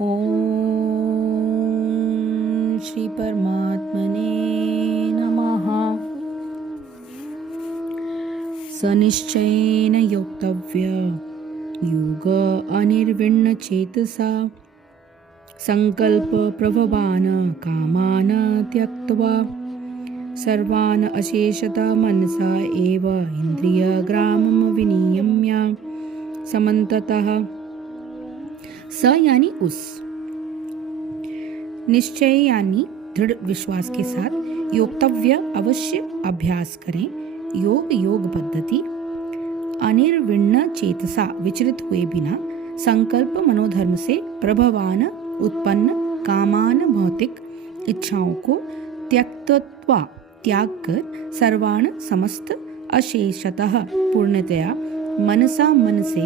ओम श्री परमात्मने नमः। सनिश्चयेन योक्तव्य योग अनिर्विण्ण चेतसा संकल्प प्रभवान कामान त्यक्त्वा सर्वान् अशेषतः मनसा एव इंद्रियग्रामं विनियम्य समन्ततः स यानी उस, निश्चय यानी दृढ़ विश्वास के साथ, योक्तव्य अवश्य अभ्यास करें, योग पद्धति, अनिर्विण्ण चेतसा विचलित हुए बिना, संकल्प मनोधर्म से प्रभवान उत्पन्न कामान भौतिक इच्छाओं को त्यक्त्वा त्याग कर सर्वाण समस्त अशेषतः पूर्णतया मनसा मन से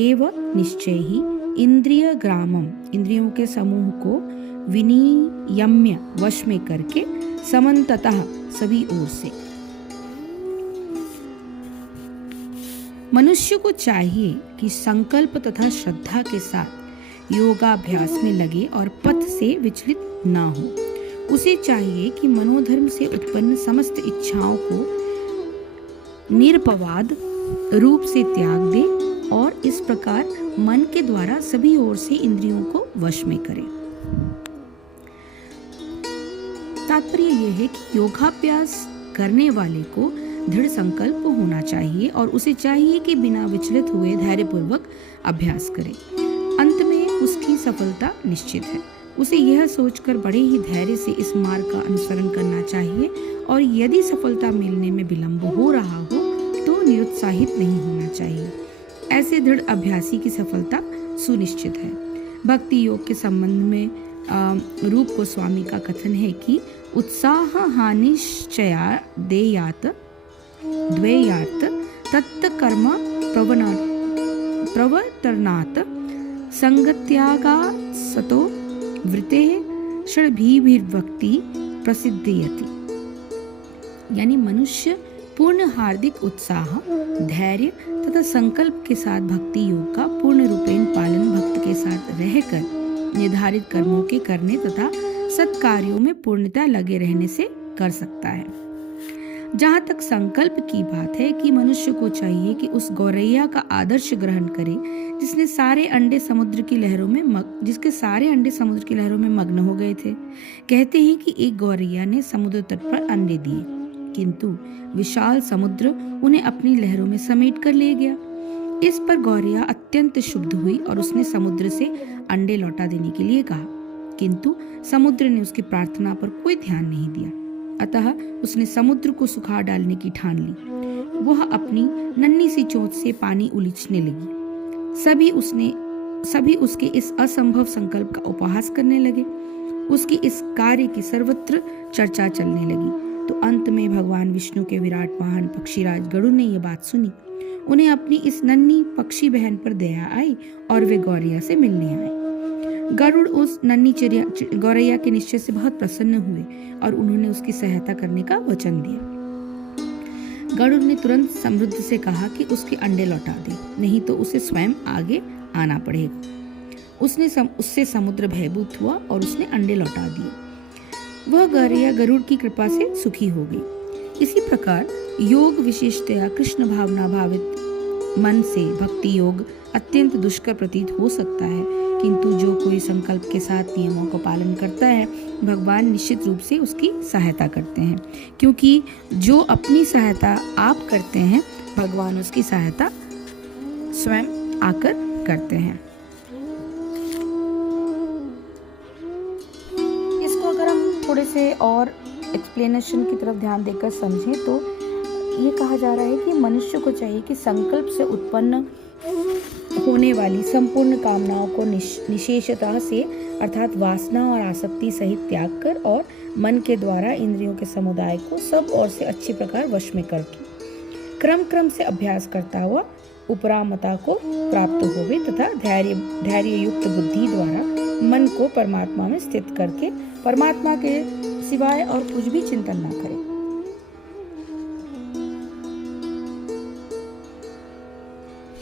एव निश्चय ही इंद्रिय ग्रामम इंद्रियों के समूह को विनियम्य वश में करके समन्ततः सभी ओर से। मनुष्य को चाहिए कि संकल्प तथा श्रद्धा के साथ योगाभ्यास में लगे और पथ से विचलित ना हो। उसे चाहिए कि मनोधर्म से उत्पन्न समस्त इच्छाओं को निरपवाद रूप से त्याग दे और इस प्रकार मन के द्वारा सभी ओर से इंद्रियों को वश में करे। तात्पर्य यह है कि योगाभ्यास करने वाले को दृढ़ संकल्प होना चाहिए और उसे चाहिए कि बिना विचलित हुए धैर्यपूर्वक अभ्यास करे। अंत में उसकी सफलता निश्चित है। उसे यह सोचकर बड़े ही धैर्य से इस मार्ग का अनुसरण करना चाहिए और यदि सफलता मिलने में विलंब हो रहा हो तो निरुत्साहित नहीं होना चाहिए। ऐसे दृढ़ अभ्यासी की सफलता सुनिश्चित है। भक्ति योग के संबंध में रूप गोस्वामी का कथन है कि उत्साह हानिश्चया देयात द्वेयात तत्कर्म प्रवर्तनात् संगत्यागा सतो वृते षड्भिर्भक्ति प्रसिद्धयति। यानी मनुष्य पूर्ण हार्दिक उत्साह, धैर्य तथा संकल्प के साथ भक्ति योग का पूर्ण रूपेण पालन भक्त के साथ रहकर निर्धारित कर्मों के करने तथा सत्कार्यों में पूर्णतः लगे रहने से कर सकता है। जहाँ तक संकल्प की बात है कि मनुष्य को चाहिए कि उस गौरैया का आदर्श ग्रहण करे जिसके सारे अंडे समुद्र की लहरों में मग्न हो गए थे। कहते हैं कि एक गौरैया ने समुद्र तट पर अंडे दिए, किंतु विशाल समुद्र उन्हें अपनी लहरों में समेट कर ले गया। इस पर गौरैया अत्यंत क्षुब्ध हुई और उसने समुद्र से अंडे लौटा देने के लिए कहा, किंतु समुद्र ने उसकी प्रार्थना पर कोई ध्यान नहीं दिया। अतः उसने समुद्र को सुखा डालने की ठान ली। वह अपनी नन्ही सी चोंच से पानी उलीचने लगी। सभी उसके इस असंभव संकल्प का उपहास करने लगे। उसकी इस कार्य की सर्वत्र चर्चा चलने लगी। तो अंत में भगवान विष्णु के विराट वाहन पक्षीराज गरुड़ ने यह बात सुनी। उन्हें अपनी इस नन्ही पक्षी बहन पर दया आई और वे गौरैया से मिलने आए। गरुड़ उस नन्ही गौरैया के निश्चय से बहुत प्रसन्न हुए और उन्होंने उसकी सहायता करने का वचन दिया। गरुड़ ने तुरंत समृद्ध से कहा कि उसके अंडे लौटा दे, नहीं तो उसे स्वयं आगे आना पड़ेगा। उससे समुद्र भयभीत हुआ और उसने अंडे लौटा दिए। वह गौरैया गरुड़ की कृपा से सुखी हो गई। इसी प्रकार योग विशेषतया कृष्ण भावना भावित मन से भक्ति योग अत्यंत दुष्कर प्रतीत हो सकता है, किंतु जो कोई संकल्प के साथ नियमों का पालन करता है भगवान निश्चित रूप से उसकी सहायता करते हैं, क्योंकि जो अपनी सहायता आप करते हैं भगवान उसकी सहायता स्वयं आकर करते हैं। इसको अगर हम थोड़े से और एक्सप्लेनेशन की तरफ ध्यान देकर समझें तो ये कहा जा रहा है कि मनुष्य को चाहिए कि संकल्प से उत्पन्न होने वाली संपूर्ण कामनाओं को निशेषता से अर्थात वासना और आसक्ति सहित त्याग कर और मन के द्वारा इंद्रियों के समुदाय को सब ओर से अच्छी प्रकार वश में करके क्रम से अभ्यास करता हुआ उपरामता को प्राप्त होवे तथा धैर्य युक्त बुद्धि द्वारा मन को परमात्मा में स्थित करके परमात्मा के सिवाय और कुछ भी चिंतन न करे।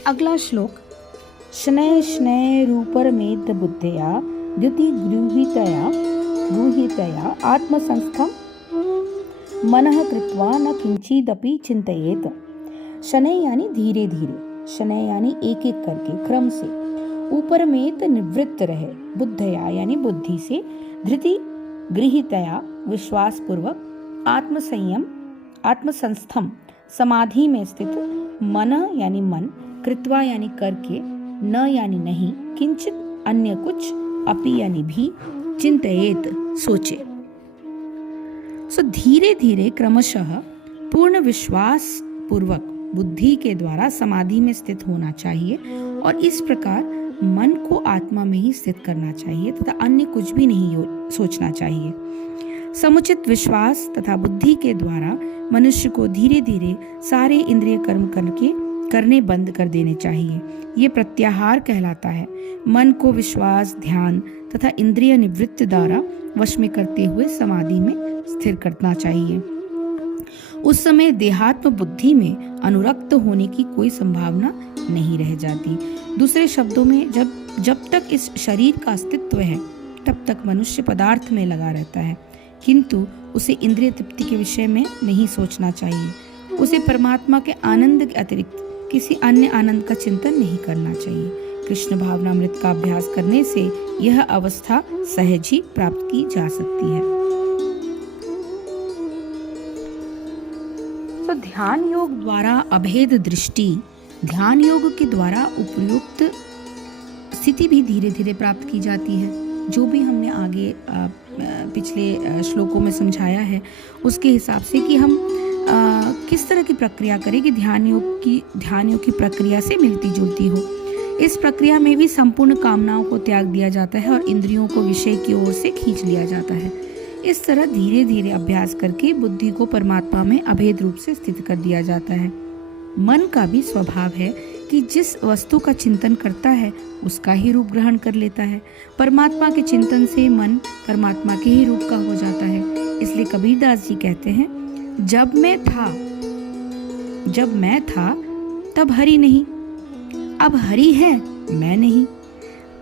अगला श्लोक शनैः शनैः रूपरमेद बुद्धया गृहीतया आत्मसंस्थं मनः कृत्वा न किंचिदपि चिंतयेत। शनैः यानी धीरे धीरे, शनैः यानी एक एक करके, क्रम से, ऊपरमेत निवृत्त रहे, बुद्धया यानी बुद्धि से, धृति गृहीतया विश्वास पूर्वक, आत्मसंयम आत्मसंस्थम समाधि में स्थित, मन यानी मन, कृत्वा यानी करके, न यानी नहीं, किंचित अन्य कुछ, अपि यानी भी, चिंतयेत सोचे। सो धीरे धीरे क्रमशः पूर्ण विश्वास पूर्वक बुद्धि के द्वारा समाधि में स्थित होना चाहिए और इस प्रकार मन को आत्मा में ही स्थित करना चाहिए तथा अन्य कुछ भी नहीं सोचना चाहिए। समुचित विश्वास तथा बुद्धि के द्वारा मनुष्य को धीरे धीरे सारे इंद्रिय कर्म करने बंद कर देने चाहिए। ये प्रत्याहार कहलाता है। मन को विश्वास, ध्यान तथा इंद्रिय निवृत्ति द्वारा वश में करते हुए समाधि में स्थिर करना चाहिए। उस समय देहात्म बुद्धि में अनुरक्त होने की कोई संभावना नहीं रह जाती। दूसरे शब्दों में जब तक इस शरीर का अस्तित्व है तब तक मनुष्य पदार्थ में लगा रहता है, किंतु उसे इंद्रिय तृप्ति के विषय में नहीं सोचना चाहिए। उसे परमात्मा के आनंद के अतिरिक्त किसी अन्य आनंद का चिंतन नहीं करना चाहिए। कृष्ण भावनामृत का अभ्यास करने से यह अवस्था सहज ही प्राप्त की जा सकती है। तो ध्यान योग द्वारा अभेद दृष्टि, ध्यान योग के द्वारा उपयुक्त स्थिति भी धीरे धीरे प्राप्त की जाती है। जो भी हमने आगे पिछले श्लोकों में समझाया है उसके हिसाब से कि हम किस तरह की प्रक्रिया करें कि ध्यान योग की प्रक्रिया से मिलती जुलती हो। इस प्रक्रिया में भी संपूर्ण कामनाओं को त्याग दिया जाता है और इंद्रियों को विषय की ओर से खींच लिया जाता है। इस तरह धीरे धीरे अभ्यास करके बुद्धि को परमात्मा में अभेद रूप से स्थित कर दिया जाता है। मन का भी स्वभाव है कि जिस वस्तु का चिंतन करता है उसका ही रूप ग्रहण कर लेता है। परमात्मा के चिंतन से मन परमात्मा के ही रूप का हो जाता है। इसलिए कबीरदास जी कहते हैं, जब मैं था तब हरि नहीं, अब हरि है मैं नहीं।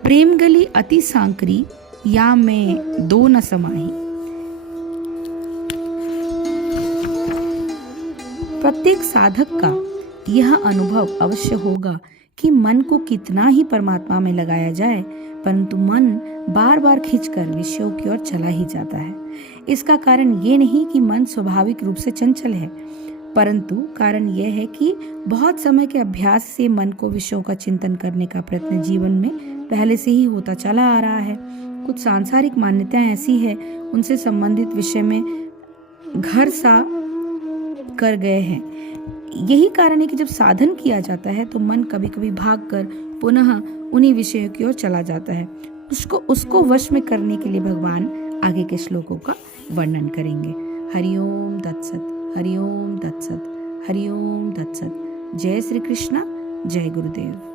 प्रेम गली अति सांकरी, या मैं दो न समाही। प्रत्येक साधक का यह अनुभव अवश्य होगा कि मन को कितना ही परमात्मा में लगाया जाए परंतु मन बार बार खींचकर विषयों की ओर चला ही जाता है। इसका कारण ये नहीं कि मन स्वाभाविक रूप से चंचल है, परंतु कारण यह है कि बहुत समय के अभ्यास से मन को विषयों का चिंतन करने का प्रयत्न जीवन में पहले से ही होता चला आ रहा है। कुछ सांसारिक मान्यताएं ऐसी है, उनसे संबंधित विषय में घर सा कर गए हैं। यही कारण है कि जब साधन किया जाता है तो मन कभी कभी भागकर पुनः उन्हीं विषयों की ओर चला जाता है। उसको वश में करने के लिए भगवान आगे के श्लोकों का वर्णन करेंगे। हरिओम दत्सत, हरिओम दत्सत, हरिओम दत्सत। जय श्री कृष्ण, जय गुरुदेव।